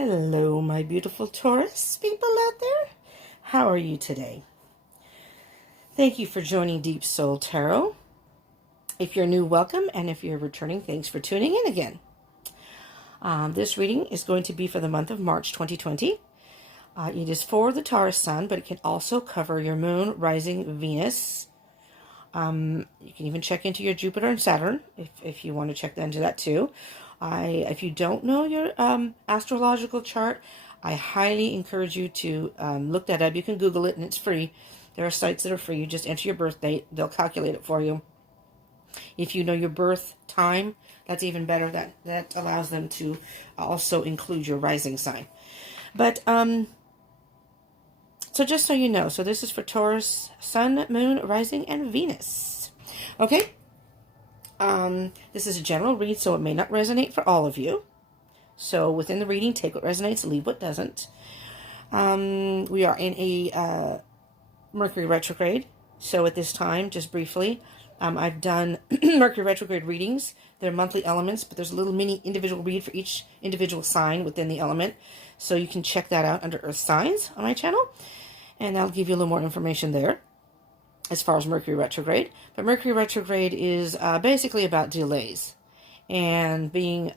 Hello, my beautiful Taurus people out there. How are you today? Thank you for joining Deep Soul Tarot. If you're new, welcome, and if you're returning, thanks for tuning in again. This reading is going to be for the month of March 2020. It is for the Taurus sun, but it can also cover your moon, rising, Venus. You can even check into your Jupiter and Saturn if you want to check into that too. If you don't know your astrological chart, I highly encourage you to look that up. You can Google it and it's free. There are sites that are free. You just enter your birth date. They'll calculate it for you. If you know your birth time, that's even better. That allows them to also include your rising sign. But so just so you know, so this is for Taurus, Sun, Moon, Rising, and Venus. Okay? This is a general read, so it may not resonate for all of you. So within the reading, take what resonates, leave what doesn't. We are in a Mercury retrograde. So at this time, just briefly, I've done Mercury retrograde readings. They're monthly elements, but there's a little mini individual read for each individual sign within the element. So you can check that out under Earth Signs on my channel. And that'll give you a little more information there as far as Mercury retrograde. But Mercury retrograde is basically about delays and being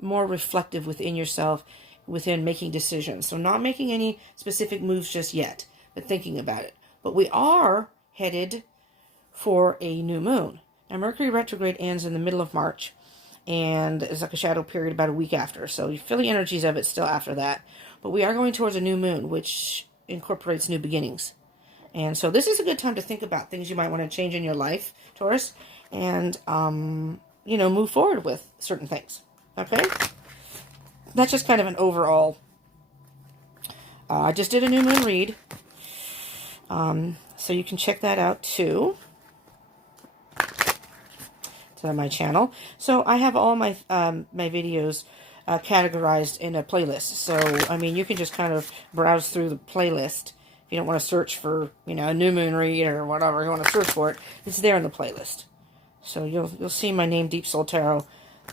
more reflective within yourself, within making decisions. So not making any specific moves just yet, but thinking about it. But we are headed for a new moon. Now Mercury retrograde ends in the middle of March, and it's like a shadow period about a week after. So you feel the energies of it still after that. But we are going towards a new moon, which incorporates new beginnings. And so this is a good time to think about things you might want to change in your life, Taurus, and, move forward with certain things. Okay? That's just kind of an overall. I just did a new moon read. So you can check that out too. To my channel. So I have all my my videos categorized in a playlist. So, I mean, you can just kind of browse through the playlist. If you don't want to search for, a new moon read or whatever you want to search for it, it's there in the playlist. So you'll see my name, Deep Soul Tarot,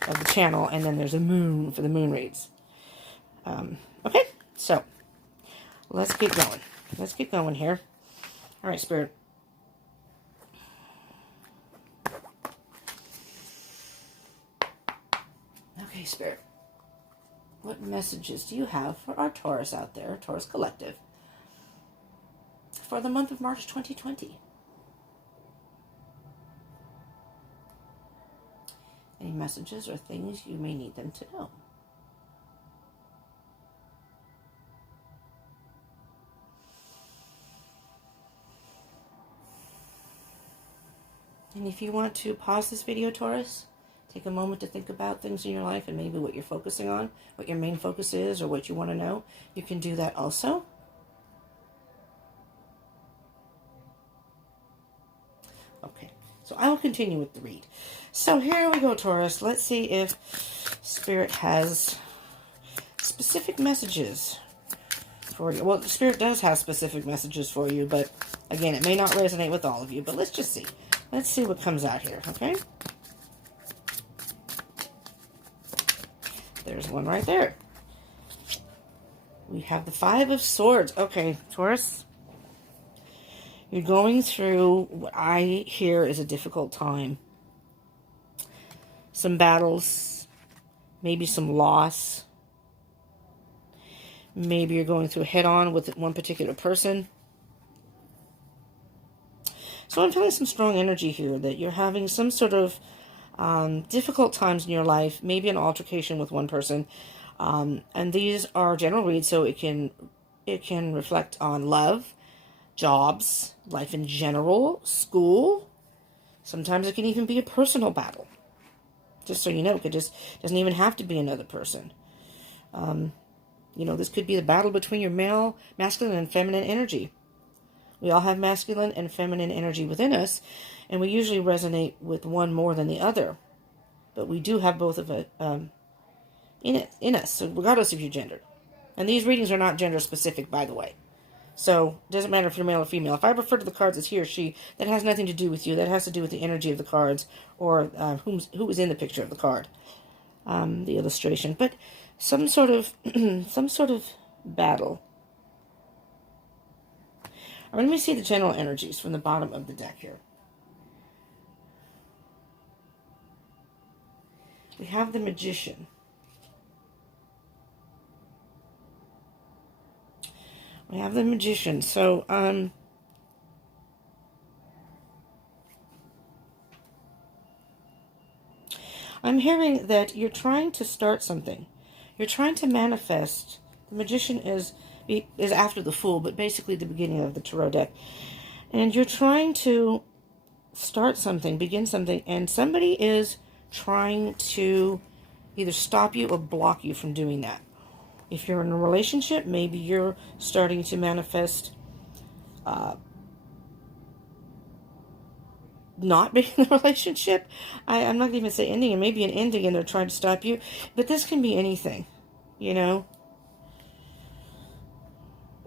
of the channel, and then there's a moon for the moon reads. Okay, so let's get going. Let's get going here. All right, Spirit. Okay, Spirit. What messages do you have for our Taurus out there, Taurus Collective, for the month of March 2020? Any messages or things you may need them to know? And if you want to pause this video, Taurus, take a moment to think about things in your life and maybe what you're focusing on, what your main focus is, or what you want to know. You can do that also. Okay, so I will continue with the read. So here we go, Taurus. Let's see if Spirit has specific messages for you. Well, Spirit does have specific messages for you, but again, it may not resonate with all of you, but let's just see. Let's see what comes out here, okay? There's one right there. We have the Five of Swords. Okay, Taurus. You're going through what I hear is a difficult time. Some battles. Maybe some loss. Maybe you're going through head-on with one particular person. So I'm feeling some strong energy here that you're having some sort of difficult times in your life, maybe an altercation with one person, and these are general reads, so it can reflect on love, jobs, life in general, school. Sometimes it can even be a personal battle. Just so you know, it just doesn't even have to be another person. This could be the battle between your masculine and feminine energy. We all have masculine and feminine energy within us, and we usually resonate with one more than the other. But we do have both of it in us, so regardless of your gender. And these readings are not gender specific, by the way. So it doesn't matter if you're male or female. If I refer to the cards as he or she, that has nothing to do with you. That has to do with the energy of the cards or who is in the picture of the card, the illustration. But some sort of some sort of battle. All right, let me see the general energies from the bottom of the deck here. We have the Magician. We have the Magician. So, I'm hearing that you're trying to start something. You're trying to manifest. The Magician is after the Fool, but basically the beginning of the Tarot deck. And you're trying to start something, begin something, and somebody is trying to either stop you or block you from doing that. If you're in a relationship, maybe you're starting to manifest not being in a relationship. I'm not even say ending, and maybe an ending and they're trying to stop you. But this can be anything, you know?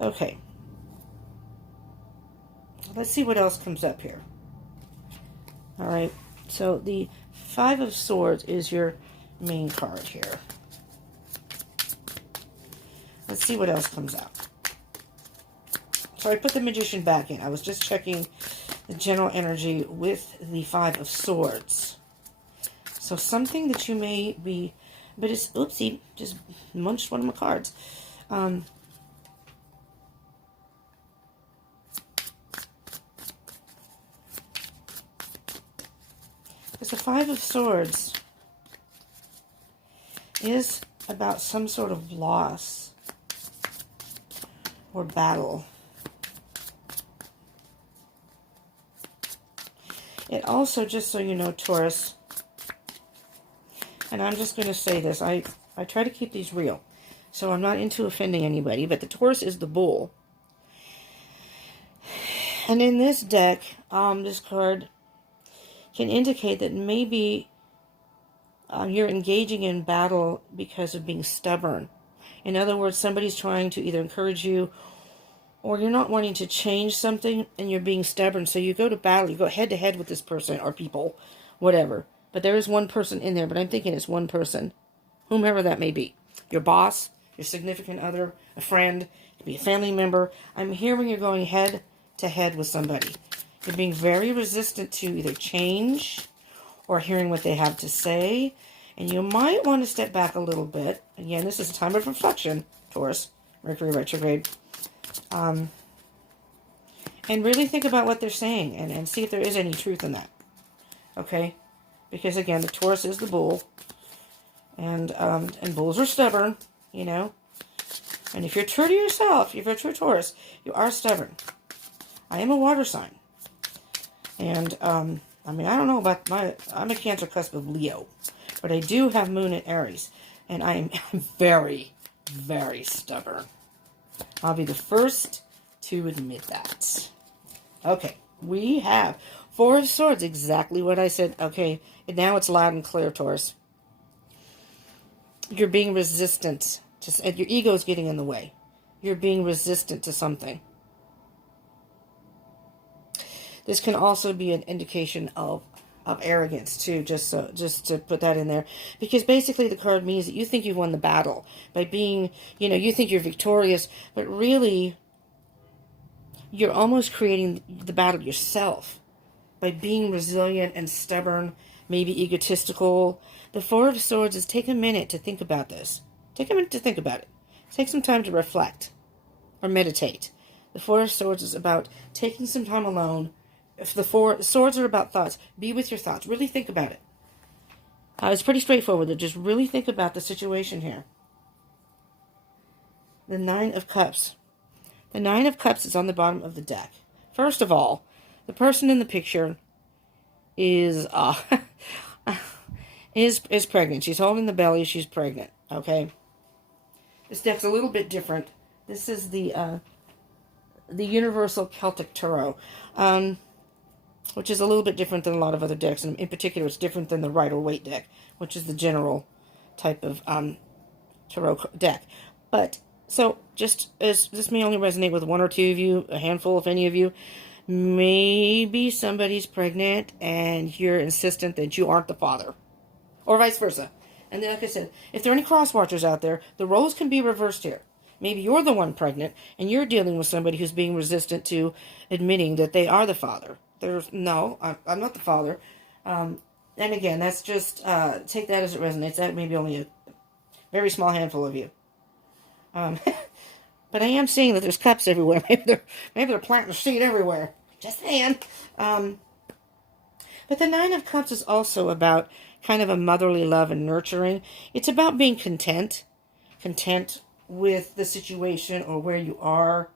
Okay. Let's see what else comes up here. All right. So the Five of Swords is your main card here. Let's see what else comes out. So I put the Magician back in. I was just checking the general energy with the Five of Swords. So something that you may be, but it's, oopsie, just munched one of my cards. Because the Five of Swords is about some sort of loss or battle. It also, just so you know, Taurus, and I'm just going to say this, I try to keep these real, so I'm not into offending anybody, but the Taurus is the bull. And in this deck, this card can indicate that maybe you're engaging in battle because of being stubborn. In other words, somebody's trying to either encourage you, or you're not wanting to change something and you're being stubborn. So you go to battle, you go head to head with this person or people, whatever. But there is one person in there, but I'm thinking it's one person, whomever that may be. Your boss, your significant other, a friend, it could be a family member. I'm hearing you're going head to head with somebody. You're being very resistant to either change or hearing what they have to say. And you might want to step back a little bit. Again, this is a time of reflection, Taurus, Mercury retrograde. And really think about what they're saying and see if there is any truth in that. Okay? Because again, the Taurus is the bull. And bulls are stubborn, you know. And if you're true to yourself, if you're a true Taurus, you are stubborn. I am a water sign. And, I mean, I don't know about I'm a Cancer cusp of Leo. But I do have Moon in Aries. And I am very, very stubborn. I'll be the first to admit that. Okay, we have Four of Swords, exactly what I said. Okay, and now it's loud and clear, Taurus. You're being resistant to, and your ego is getting in the way. You're being resistant to something. This can also be an indication of arrogance too, just to put that in there, because basically the card means that you think you've won the battle by being, you know, you think you're victorious, but really you're almost creating the battle yourself by being resilient and stubborn, maybe egotistical. The Four of Swords is take a minute to think about this. Take a minute to think about it. Take some time to reflect or meditate. The Four of Swords is about taking some time alone. If the Four Swords are about thoughts, be with your thoughts. Really think about it. It's pretty straightforward. Just really think about the situation here. The Nine of Cups. The Nine of Cups is on the bottom of the deck. First of all, the person in the picture is is pregnant. She's holding the belly. She's pregnant. Okay. This deck's a little bit different. This is the Universal Celtic Tarot. Which is a little bit different than a lot of other decks. And in particular, it's different than the Rider-Waite deck, which is the general type of tarot deck. But, so, just as this may only resonate with one or two of you, a handful if any of you, maybe somebody's pregnant and you're insistent that you aren't the father. Or vice versa. And then, like I said, if there are any cross-watchers out there, the roles can be reversed here. Maybe you're the one pregnant, and you're dealing with somebody who's being resistant to admitting that they are the father. No, I'm not the father. And again, that's just, take that as it resonates. That may be only a very small handful of you. But I am seeing that there's cups everywhere. Maybe they're planting a seed everywhere. Just saying. But the Nine of Cups is also about kind of a motherly love and nurturing. It's about being content with the situation or where you are.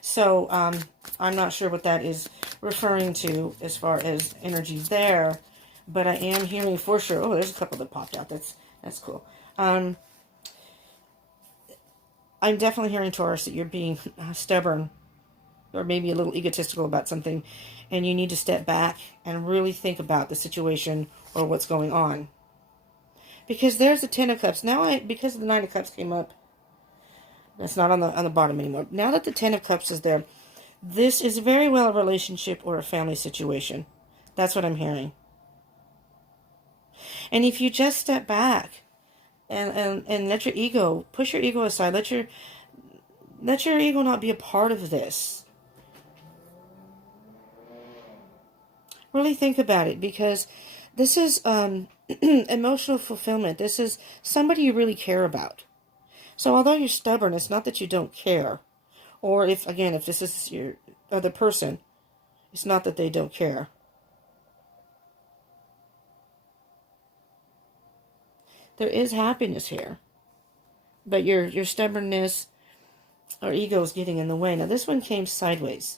So I'm not sure what that is referring to as far as energy there, but I am hearing for sure. Oh, there's a couple that popped out. That's cool. I'm definitely hearing, Taurus, that you're being stubborn or maybe a little egotistical about something, and you need to step back and really think about the situation or what's going on. Because there's the Ten of Cups. Now, because the Nine of Cups came up, that's not on the bottom anymore. Now that the Ten of Cups is there, this is very well a relationship or a family situation. That's what I'm hearing. And if you just step back and let your ego, push your ego aside, let your ego not be a part of this. Really think about it, because this is emotional fulfillment. This is somebody you really care about. So although you're stubborn, it's not that you don't care. Or if this is your other person, it's not that they don't care. There is happiness here. But your stubbornness or ego is getting in the way. Now this one came sideways.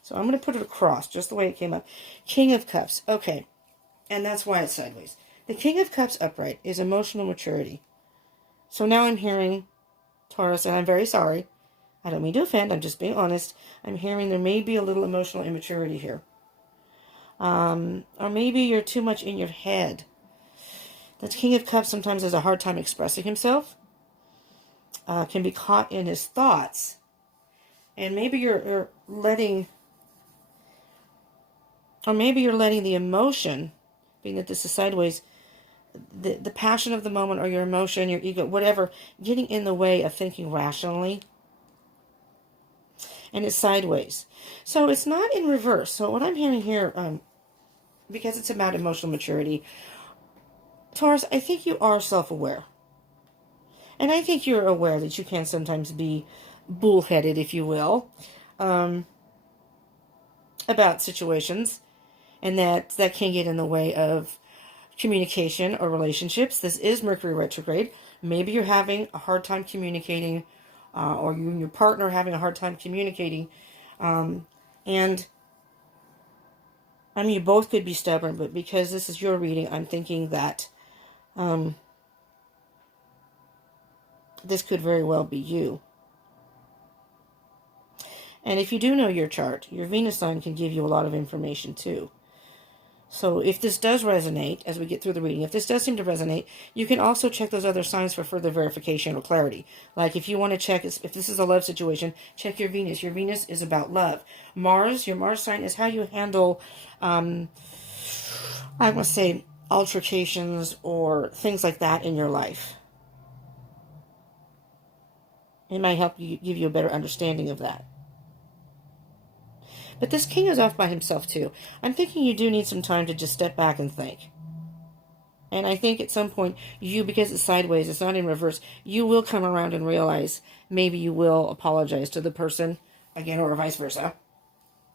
So I'm going to put it across, just the way it came up. King of Cups. Okay. And that's why it's sideways. The King of Cups upright is emotional maturity. So now I'm hearing, Taurus, and I'm very sorry. I don't mean to offend. I'm just being honest. I'm hearing there may be a little emotional immaturity here. Or maybe you're too much in your head. The King of Cups sometimes has a hard time expressing himself. Can be caught in his thoughts. And maybe you're letting... Or maybe you're letting the emotion, being that this is sideways, the passion of the moment or your emotion, your ego, whatever, getting in the way of thinking rationally. And it's sideways. So it's not in reverse. So what I'm hearing here, because it's about emotional maturity, Taurus, I think you are self-aware. And I think you're aware that you can sometimes be bullheaded, if you will, about situations. And that can get in the way of communication or relationships. This is Mercury retrograde. Maybe you're having a hard time communicating, or you and your partner are having a hard time communicating. And, I mean, you both could be stubborn, but because this is your reading, I'm thinking that this could very well be you. And if you do know your chart, your Venus sign can give you a lot of information too. So if this does resonate, as we get through the reading, if this does seem to resonate, you can also check those other signs for further verification or clarity. Like if you want to check, if this is a love situation, check your Venus. Your Venus is about love. Mars, your Mars sign is how you handle, I want to say, altercations or things like that in your life. It might help you, give you a better understanding of that. But this king is off by himself too. I'm thinking you do need some time to just step back and think. And I think at some point, because it's sideways, it's not in reverse, you will come around and realize maybe you will apologize to the person, again, or vice versa.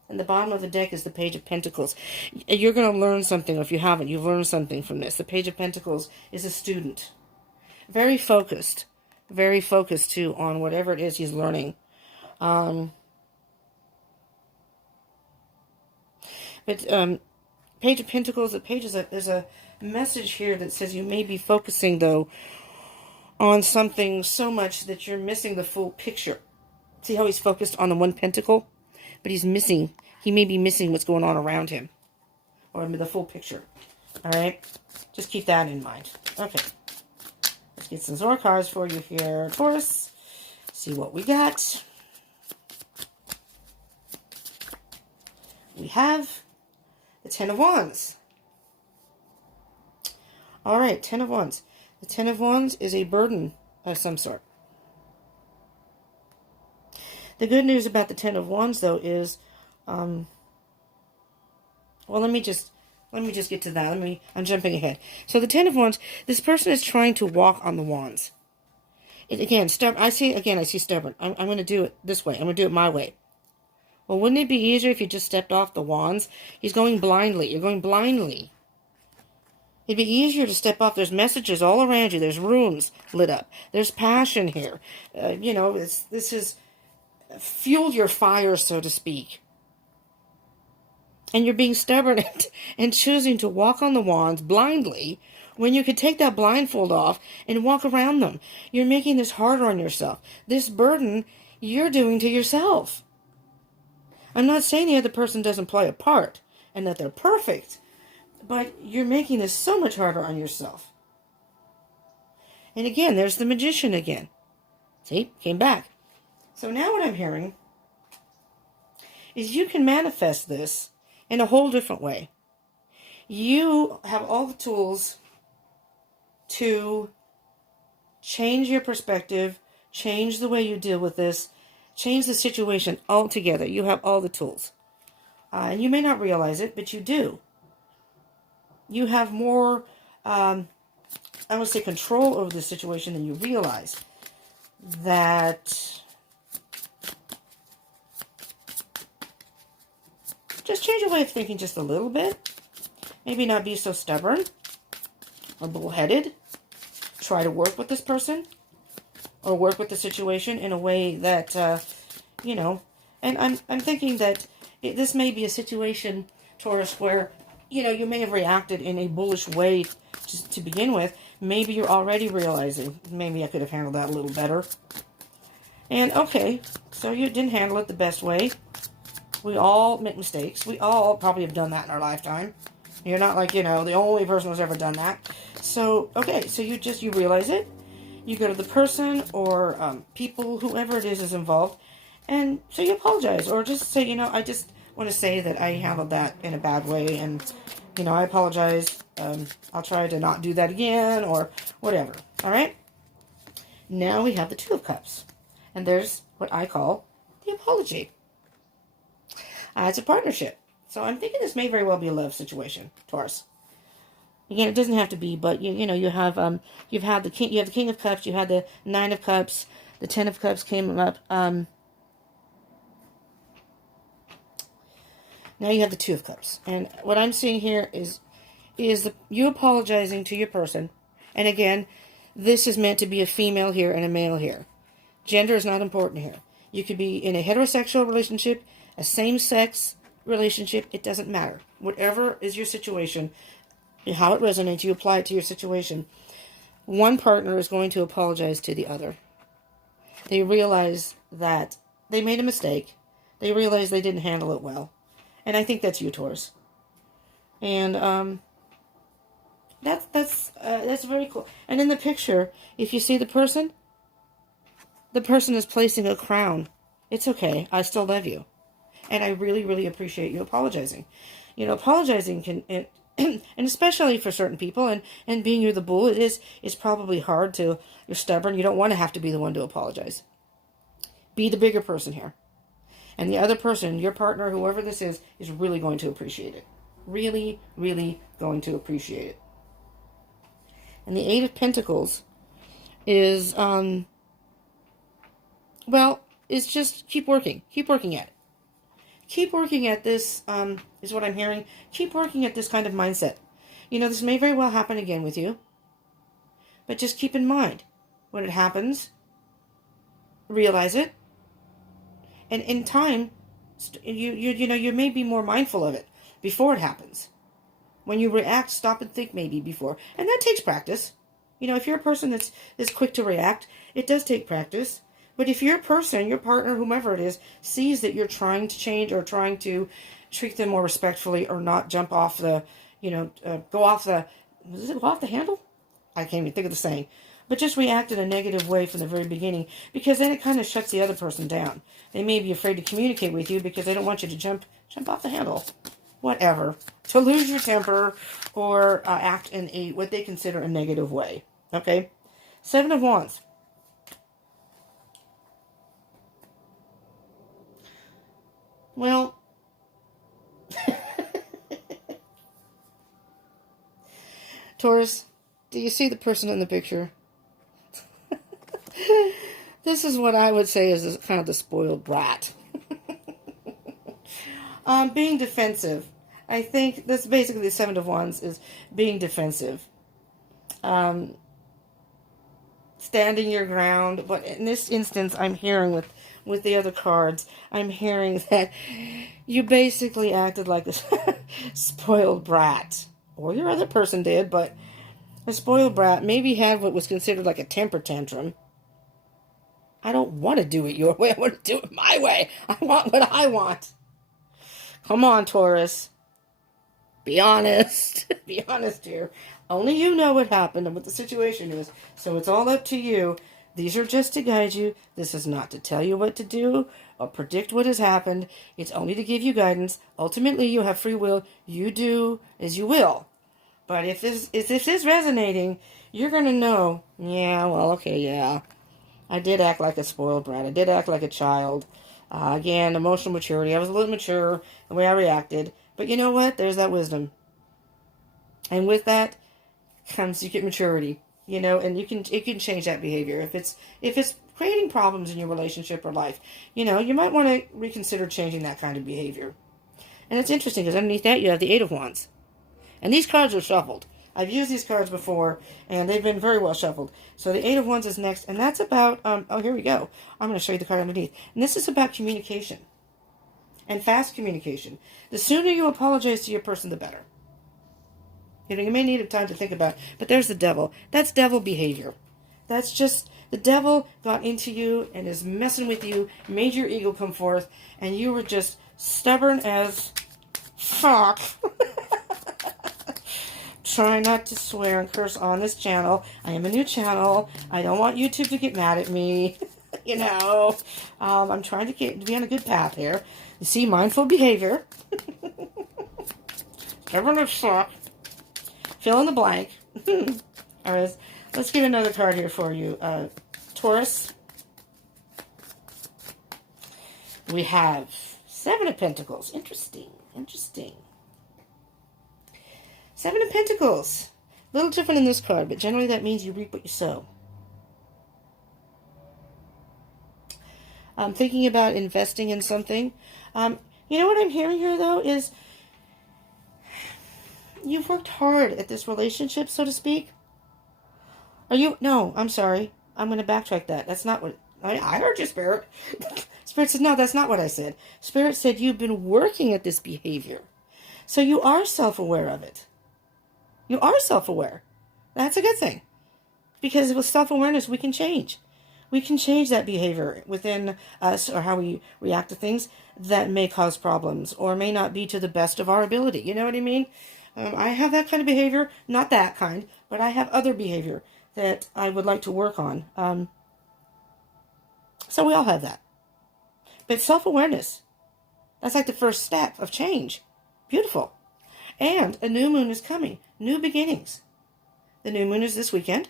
And the bottom of the deck is the Page of Pentacles. You're going to learn something, or if you haven't, you've learned something from this. The Page of Pentacles is a student. Very focused too on whatever it is he's learning. But Page of Pentacles, there's a message here that says you may be focusing, though, on something so much that you're missing the full picture. See how he's focused on the one pentacle? But he may be missing what's going on around him. Or the full picture. Alright? Just keep that in mind. Okay. Let's get some Zora cards for you here, Taurus. See what we got. We have the Ten of Wands. All right, Ten of Wands. The Ten of Wands is a burden of some sort. The good news about the Ten of Wands, though, is, well, let me just get to that. I'm jumping ahead. So the Ten of Wands, this person is trying to walk on the wands. Again, stubborn. I see stubborn. I'm going to do it this way. I'm going to do it my way. Well, wouldn't it be easier if you just stepped off the wands? He's going blindly. You're going blindly. It'd be easier to step off. There's messages all around you. There's rooms lit up. There's passion here. This has fueled your fire, so to speak. And you're being stubborn and choosing to walk on the wands blindly when you could take that blindfold off and walk around them. You're making this harder on yourself. This burden you're doing to yourself. I'm not saying the other person doesn't play a part and that they're perfect, but you're making this so much harder on yourself. And again, there's the Magician again. See, came back. So now what I'm hearing is you can manifest this in a whole different way. You have all the tools to change your perspective, change the way you deal with this, change the situation altogether. You have all the tools. And you may not realize it, but you do. You have more, I would say, control over the situation than you realize. That just change your way of thinking just a little bit. Maybe not be so stubborn or bullheaded. Try to work with this person or work with the situation in a way that, and I'm thinking that this may be a situation, Taurus, where, you may have reacted in a bullish way just to begin with. Maybe you're already realizing, maybe I could have handled that a little better. And okay, so you didn't handle it the best way. We all make mistakes. We all probably have done that in our lifetime. You're not like, the only person who's ever done that. So, okay, so you realize it. You go to the person or people, whoever it is involved, and so you apologize. Or just say, I just want to say that I handled that in a bad way, and, I apologize. I'll try to not do that again, or whatever. All right? Now we have the Two of Cups. And there's what I call the apology. It's a partnership. So I'm thinking this may very well be a love situation, Taurus. Again, it doesn't have to be, but you have the King of Cups, you have the Nine of Cups, the Ten of Cups came up. Now you have the Two of Cups, and what I'm seeing here is you apologizing to your person. And again, this is meant to be a female here and a male here. Gender is not important here. You could be in a heterosexual relationship, a same-sex relationship. It doesn't matter. Whatever is your situation, how it resonates, you apply it to your situation. One partner is going to apologize to the other. They realize that they made a mistake. They realize they didn't handle it well. And I think that's you, Taurus. And that's very cool. And in the picture, if you see the person is placing a crown. It's okay. I still love you. And I really, really appreciate you apologizing. Apologizing can, and especially for certain people, and being you're the bull, is probably hard to, you're stubborn. You don't want to have to be the one to apologize. Be the bigger person here. And the other person, your partner, whoever this is really going to appreciate it. Really, really going to appreciate it. And the Eight of Pentacles is, it's just keep working. Keep working at it. Keep working at this, is what I'm hearing. Keep working at this kind of mindset. This may very well happen again with you. But just keep in mind, when it happens, realize it. And in time, you may be more mindful of it before it happens. When you react, stop and think maybe before. And that takes practice. If you're a person that's quick to react, it does take practice. But if your person, your partner, whomever it is, sees that you're trying to change or trying to treat them more respectfully or not jump off the, go off the handle? I can't even think of the saying. But just react in a negative way from the very beginning, because then it kind of shuts the other person down. They may be afraid to communicate with you because they don't want you to jump off the handle. whatever, to lose your temper or act in a what they consider a negative way. Okay? Seven of Wands. Well, Taurus, do you see the person in the picture? This is what I would say is kind of the spoiled brat. Being defensive. I think that's basically the Seven of Wands is being defensive. Standing your ground. But in this instance, I'm hearing with the other cards, I'm hearing that you basically acted like a spoiled brat. Or your other person did, but a spoiled brat maybe had what was considered like a temper tantrum. I don't want to do it your way. I want to do it my way. I want what I want. Come on, Taurus. Be honest. Be honest here. Only you know what happened and what the situation is. So it's all up to you. These are just to guide you. This is not to tell you what to do or predict what has happened. It's only to give you guidance. Ultimately, you have free will. You do as you will. But if this is resonating, you're going to know, yeah, well, okay, yeah. I did act like a spoiled brat. I did act like a child. Again, emotional maturity. I was a little mature the way I reacted. But you know what? There's that wisdom. And with that comes you get maturity. You know, and you can change that behavior. If it's creating problems in your relationship or life, you know, you might want to reconsider changing that kind of behavior. And it's interesting because underneath that you have the Eight of Wands. And these cards are shuffled. I've used these cards before, and they've been very well shuffled. So the Eight of Wands is next, and that's about, oh, here we go. I'm going to show you the card underneath. And this is about communication. And fast communication. The sooner you apologize to your person, the better. You know, you may need time to think about it, but there's the devil. That's devil behavior. That's just, the devil got into you and is messing with you, made your ego come forth, and you were just stubborn as fuck. Try not to swear and curse on this channel. I am a new channel. I don't want YouTube to get mad at me. You know, I'm trying to be on a good path here. You see, mindful behavior. Everyone is fuck. Fill in the blank. All right, let's get another card here for you. Taurus. We have Seven of Pentacles. Interesting. Interesting. Seven of Pentacles. A little different in this card, but generally that means you reap what you sow. I'm thinking about investing in something. You know what I'm hearing here, though, is you've worked hard at this relationship, so to speak. No, I'm sorry. I'm going to backtrack that. That's not what... I heard you, Spirit. Spirit said, no, that's not what I said. Spirit said you've been working at this behavior. So you are self-aware of it. You are self-aware. That's a good thing. Because with self-awareness, we can change. We can change that behavior within us or how we react to things that may cause problems or may not be to the best of our ability. You know what I mean? I have that kind of behavior. Not that kind, but I have other behavior that I would like to work on. So we all have that. But self-awareness, that's like the first step of change. Beautiful. And a new moon is coming. New beginnings. The new moon is this weekend.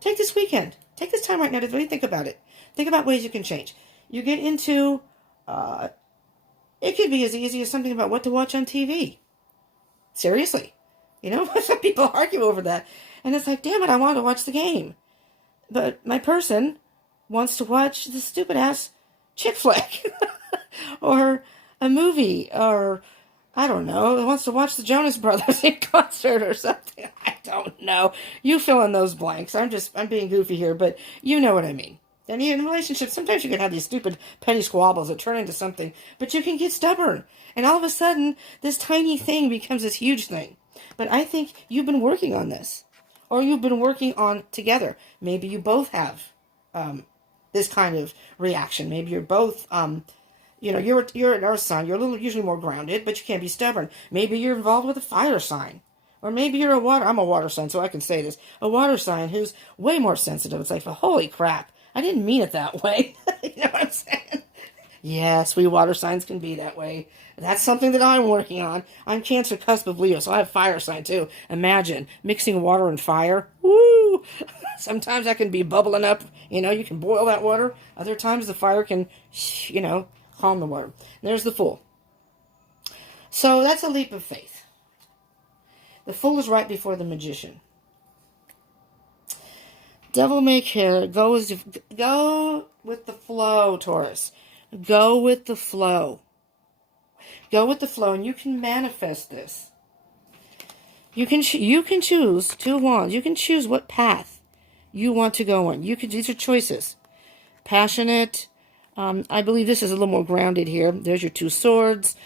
Take this weekend. Take this time right now to really think about it. Think about ways you can change. You get into, it could be as easy as something about what to watch on TV. Seriously. You know, some people argue over that. And it's like, damn it, I want to watch the game. But my person wants to watch the stupid-ass chick flick. Or a movie. Or, I don't know, wants to watch the Jonas Brothers in concert or something. I don't know. You fill in those blanks. I'm being goofy here, but you know what I mean. And in relationships, sometimes you can have these stupid petty squabbles that turn into something, but you can get stubborn. And all of a sudden, this tiny thing becomes this huge thing. But I think you've been working on this. Or you've been working on together. Maybe you both have this kind of reaction. Maybe you're both... you know, you're an earth sign. You're a little usually more grounded, but you can't be stubborn. Maybe you're involved with a fire sign. Or maybe you're I'm a water sign, so I can say this. A water sign who's way more sensitive. It's like, holy crap, I didn't mean it that way. You know what I'm saying? Yes, we water signs can be that way. That's something that I'm working on. I'm Cancer cusp of Leo, so I have fire sign too. Imagine mixing water and fire. Woo! Sometimes that can be bubbling up. You can boil that water. Other times the fire can, calm the water. There's the Fool. So that's a leap of faith. The Fool is right before the Magician. Devil may care. Go with the flow, Taurus. Go with the flow. Go with the flow, and you can manifest this. You can choose 2 wands. You can choose what path you want to go on. These are choices. Passionate. I believe this is a little more grounded here. There's your 2 swords.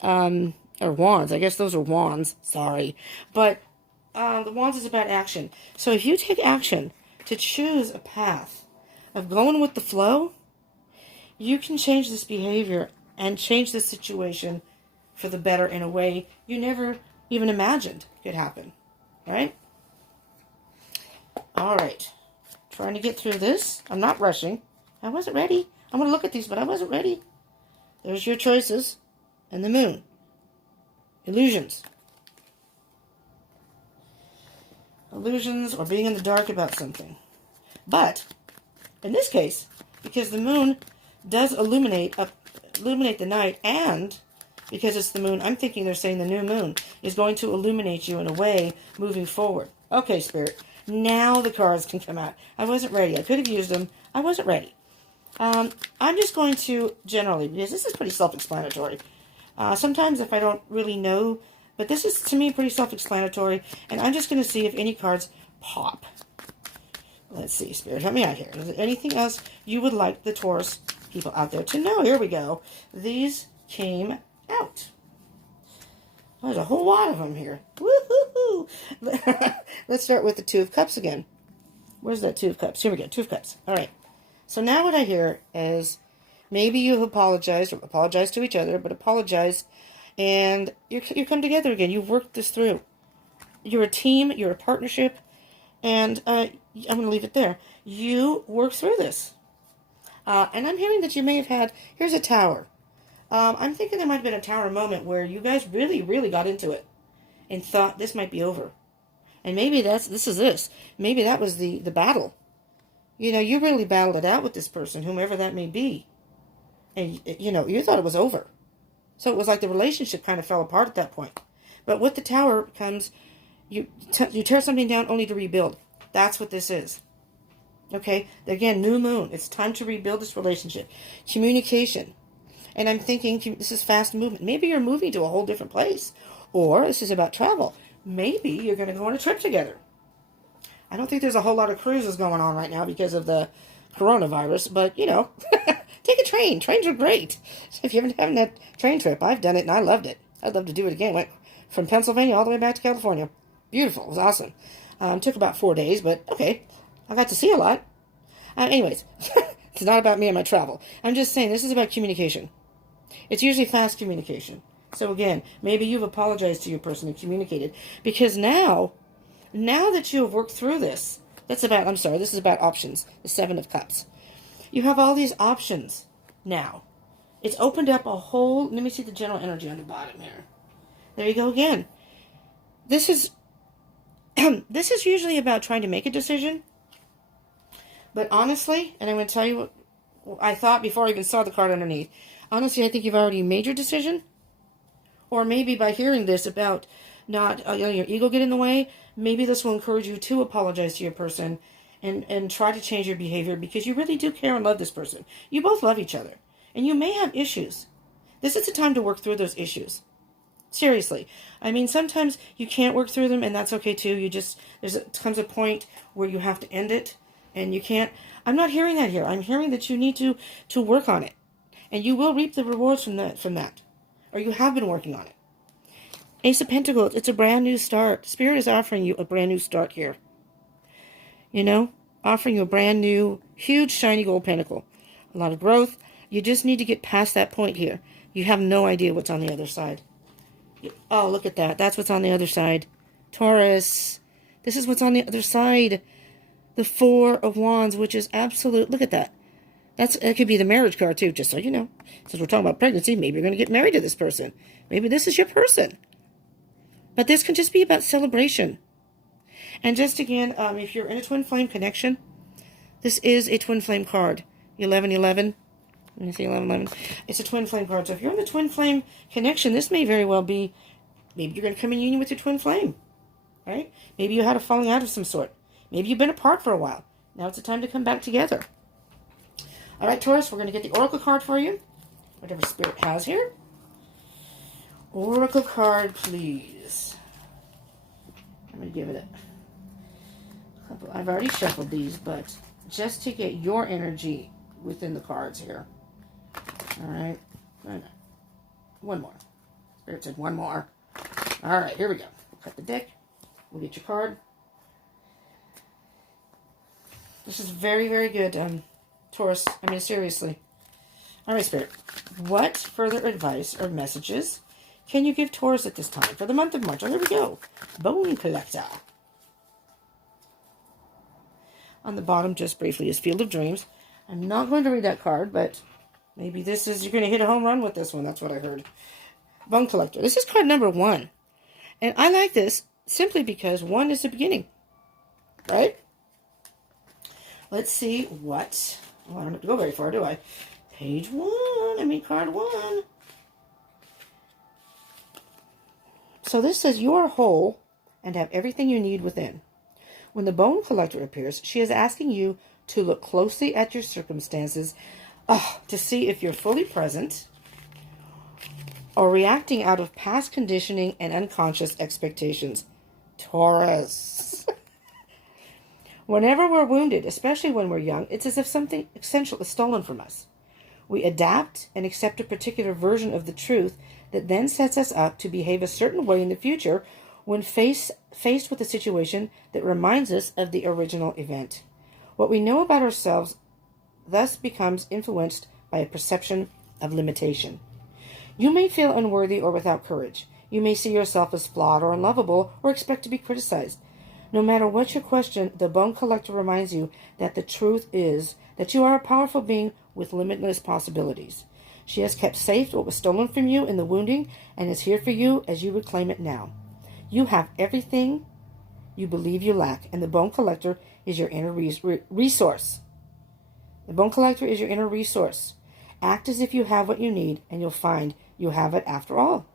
Or wands. I guess those are wands. Sorry. But the wands is about action. So if you take action to choose a path of going with the flow, you can change this behavior and change the situation for the better in a way you never even imagined could happen. Right? All right. Trying to get through this. I'm not rushing. I wasn't ready. I'm going to look at these, but I wasn't ready. There's your choices. And the Moon. Illusions. Illusions or being in the dark about something. But, in this case, because the Moon does illuminate the night, and because it's the Moon, I'm thinking they're saying the new Moon is going to illuminate you in a way moving forward. Okay, Spirit. Now the cards can come out. I wasn't ready. I could have used them. I wasn't ready. I'm just going to, generally, because this is pretty self-explanatory. Sometimes if I don't really know, but this is, to me, pretty self-explanatory, and I'm just going to see if any cards pop. Let's see, Spirit, help me out here. Is there anything else you would like the Taurus people out there to know? Here we go. These came out. There's a whole lot of them here. Woo-hoo-hoo! Let's start with the 2 of Cups again. Where's that 2 of Cups? Here we go, 2 of Cups. All right. So now what I hear is maybe you've apologized, or apologized to each other, but apologized, and you come together again. You've worked this through. You're a team. You're a partnership. And I'm going to leave it there. You work through this. And I'm hearing that you may have had, here's a Tower. I'm thinking there might have been a Tower moment where you guys really, really got into it and thought this might be over. And maybe this is this. Maybe that was the battle. You really battled it out with this person, whomever that may be. And, you thought it was over. So it was like the relationship kind of fell apart at that point. But with the Tower comes, you tear something down only to rebuild. That's what this is. Okay? Again, new Moon. It's time to rebuild this relationship. Communication. And I'm thinking this is fast movement. Maybe you're moving to a whole different place. Or this is about travel. Maybe you're going to go on a trip together. I don't think there's a whole lot of cruises going on right now because of the coronavirus. But, take a train. Trains are great. If you haven't had that train trip, I've done it and I loved it. I'd love to do it again. Went from Pennsylvania all the way back to California. Beautiful. It was awesome. Took about 4 days, but okay. I got to see a lot. Anyways, it's not about me and my travel. I'm just saying this is about communication. It's usually fast communication. So again, maybe you've apologized to your person and communicated. Because now that you have worked through this, this is about options. The 7 of Cups. You have all these options now. It's opened up a whole, let me see the general energy on the bottom here. There you go again. This is usually about trying to make a decision. But honestly, and I'm going to tell you what I thought before I even saw the card underneath. Honestly, I think you've already made your decision. Or maybe by hearing this about not your ego get in the way, maybe this will encourage you to apologize to your person and try to change your behavior because you really do care and love this person. You both love each other. And you may have issues. This is the time to work through those issues. Seriously. I mean, sometimes you can't work through them, and that's okay too. Comes a point where you have to end it, and you can't. I'm not hearing that here. I'm hearing that you need to work on it. And you will reap the rewards from that. Or you have been working on it. Ace of Pentacles, it's a brand new start. Spirit is offering you a brand new start here. Offering you a brand new, huge, shiny gold pentacle. A lot of growth. You just need to get past that point here. You have no idea what's on the other side. Oh, look at that. That's what's on the other side. Taurus. This is what's on the other side. The 4 of Wands, which is absolute. Look at that. It could be the marriage card too, just so you know. Since we're talking about pregnancy, maybe you're going to get married to this person. Maybe this is your person. But this can just be about celebration. And just again, if you're in a twin flame connection, this is a twin flame card. 1111. Let me see, 1111. It's a twin flame card. So if you're in the twin flame connection, this may very well be, maybe you're going to come in union with your twin flame. Right? Maybe you had a falling out of some sort. Maybe you've been apart for a while. Now it's the time to come back together. All right, Taurus, we're going to get the Oracle card for you. Whatever Spirit has here. Oracle card, please. I'm going to give it a couple. I've already shuffled these, but just to get your energy within the cards here. All right. One more. Spirit said one more. All right, here we go. We'll cut the deck. We'll get your card. This is very, very good, Taurus. I mean, seriously. All right, Spirit. What further advice or messages can you give Taurus at this time for the month of March? Oh, here we go. Bone Collector. On the bottom, just briefly, is Field of Dreams. I'm not going to read that card, but maybe this is, you're going to hit a home run with this one. That's what I heard. Bone Collector. This is card number 1. And I like this simply because 1 is the beginning. Right? Let's see what... Oh, I don't have to go very far, do I? Page 1. I mean, card 1. So this says, you are whole and have everything you need within. When the Bone Collector appears, she is asking you to look closely at your circumstances to see if you're fully present or reacting out of past conditioning and unconscious expectations. Taurus. Whenever we're wounded, especially when we're young, it's as if something essential is stolen from us. We adapt and accept a particular version of the truth that then sets us up to behave a certain way in the future when faced with a situation that reminds us of the original event. What we know about ourselves thus becomes influenced by a perception of limitation. You may feel unworthy or without courage. You may see yourself as flawed or unlovable or expect to be criticized. No matter what your question, the Bone Collector reminds you that the truth is that you are a powerful being with limitless possibilities. She has kept safe what was stolen from you in the wounding and is here for you as you reclaim it now. You have everything you believe you lack, and the Bone Collector is your inner resource. The Bone Collector is your inner resource. Act as if you have what you need, and you'll find you have it after all.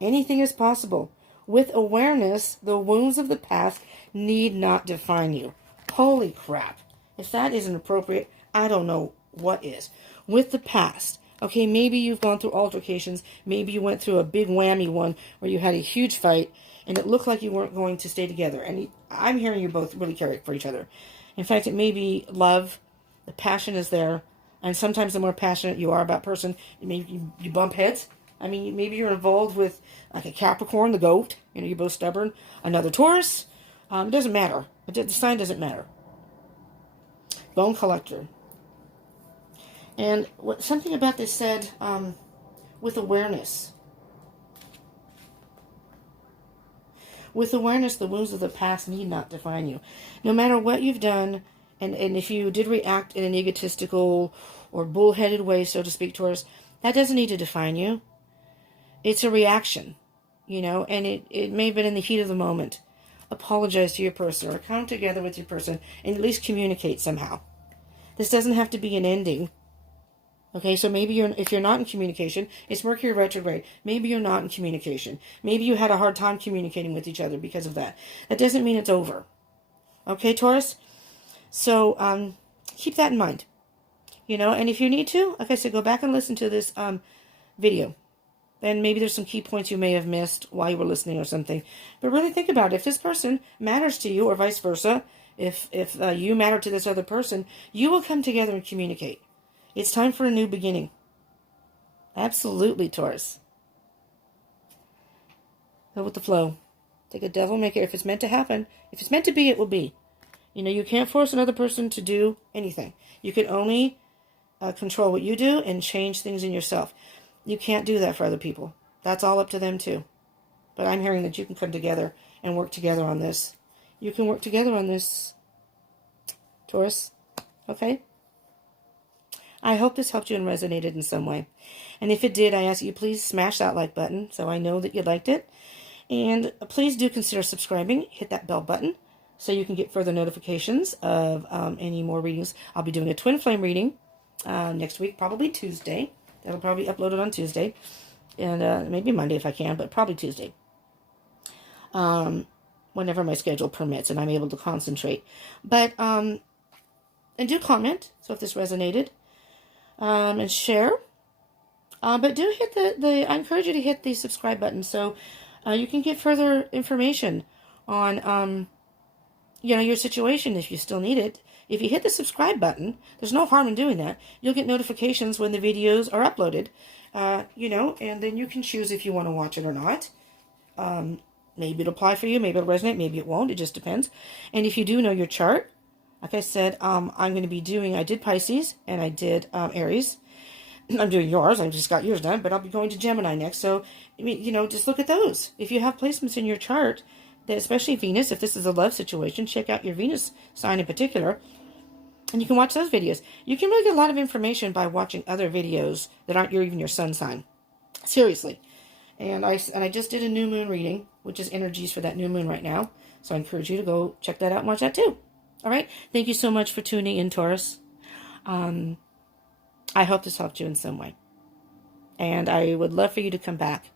Anything is possible. With awareness, the wounds of the past need not define you. Holy crap. If that isn't appropriate, I don't know what is. With the past. Okay, maybe you've gone through altercations. Maybe you went through a big whammy one where you had a huge fight and it looked like you weren't going to stay together. And I'm hearing you both really care for each other. In fact, it may be love. The passion is there. And sometimes the more passionate you are about a person, maybe you bump heads. I mean, maybe you're involved with like a Capricorn, the goat. You know, you're both stubborn. Another Taurus. It doesn't matter. The sign doesn't matter. Bone Collector. And something about this said, with awareness. With awareness, the wounds of the past need not define you. No matter what you've done, and if you did react in an egotistical or bullheaded way, so to speak, Taurus, that doesn't need to define you. It's a reaction, you know, and it may have been in the heat of the moment. Apologize to your person or come together with your person and at least communicate somehow. This doesn't have to be an ending. Okay, so maybe if you're not in communication, it's Mercury retrograde. Maybe you're not in communication. Maybe you had a hard time communicating with each other because of that. That doesn't mean it's over. Okay, Taurus? So, keep that in mind. You know, and if you need to, like I said, go back and listen to this video. And maybe there's some key points you may have missed while you were listening or something. But really think about it. If this person matters to you or vice versa, if you matter to this other person, you will come together and communicate. It's time for a new beginning. Absolutely, Taurus. Go with the flow. Take a devil maker. If it's meant to happen, if it's meant to be, it will be. You know, you can't force another person to do anything. You can only control what you do and change things in yourself. You can't do that for other people. That's all up to them too. But I'm hearing that you can come together and work together on this. You can work together on this, Taurus. Okay? I hope this helped you and resonated in some way. And if it did, I ask you please smash that like button so I know that you liked it. And please do consider subscribing. Hit that bell button so you can get further notifications of any more readings. I'll be doing a twin flame reading next week, probably Tuesday. That'll probably be uploaded on Tuesday. And maybe Monday if I can, but probably Tuesday. Whenever my schedule permits and I'm able to concentrate. But, and do comment, so if this resonated, and share. But do hit I encourage you to hit the subscribe button so you can get further information on, your situation if you still need it. If you hit the subscribe button, there's no harm in doing that. You'll get notifications when the videos are uploaded, and then you can choose if you want to watch it or not. Maybe it'll apply for you, maybe it'll resonate, maybe it won't, it just depends. And if you do know your chart, like I said, I'm going to be I did Pisces, and I did Aries. I'm doing yours, I just got yours done, but I'll be going to Gemini next. So, just look at those. If you have placements in your chart, that especially Venus, if this is a love situation, check out your Venus sign in particular, and you can watch those videos. You can really get a lot of information by watching other videos that aren't even your sun sign. Seriously. And I just did a new moon reading, which is energies for that new moon right now. So I encourage you to go check that out and watch that too. All right. Thank you so much for tuning in, Taurus. I hope this helped you in some way. And I would love for you to come back.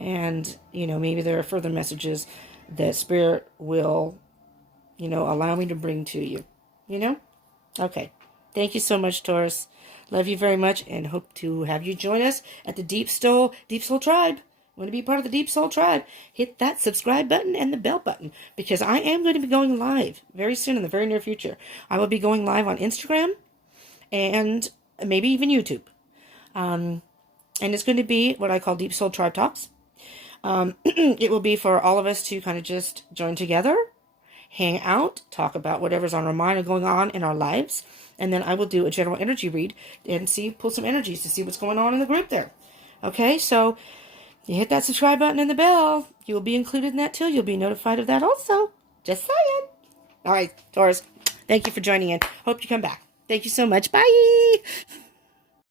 And, maybe there are further messages that Spirit will, allow me to bring to you. Okay. Thank you so much, Taurus. Love you very much and hope to have you join us at the Deep Soul Tribe. Want to be part of the Deep Soul Tribe? Hit that subscribe button and the bell button, because I am going to be going live very soon in the very near future. I will be going live on Instagram and maybe even YouTube. And it's going to be what I call Deep Soul Tribe Talks. It will be for all of us to kind of just join together, hang out, talk about whatever's on our mind or going on in our lives. And then I will do a general energy read and pull some energies to see what's going on in the group there. Okay, so you hit that subscribe button and the bell. You'll be included in that too. You'll be notified of that also. Just saying. All right, Taurus, thank you for joining in. Hope you come back. Thank you so much. Bye.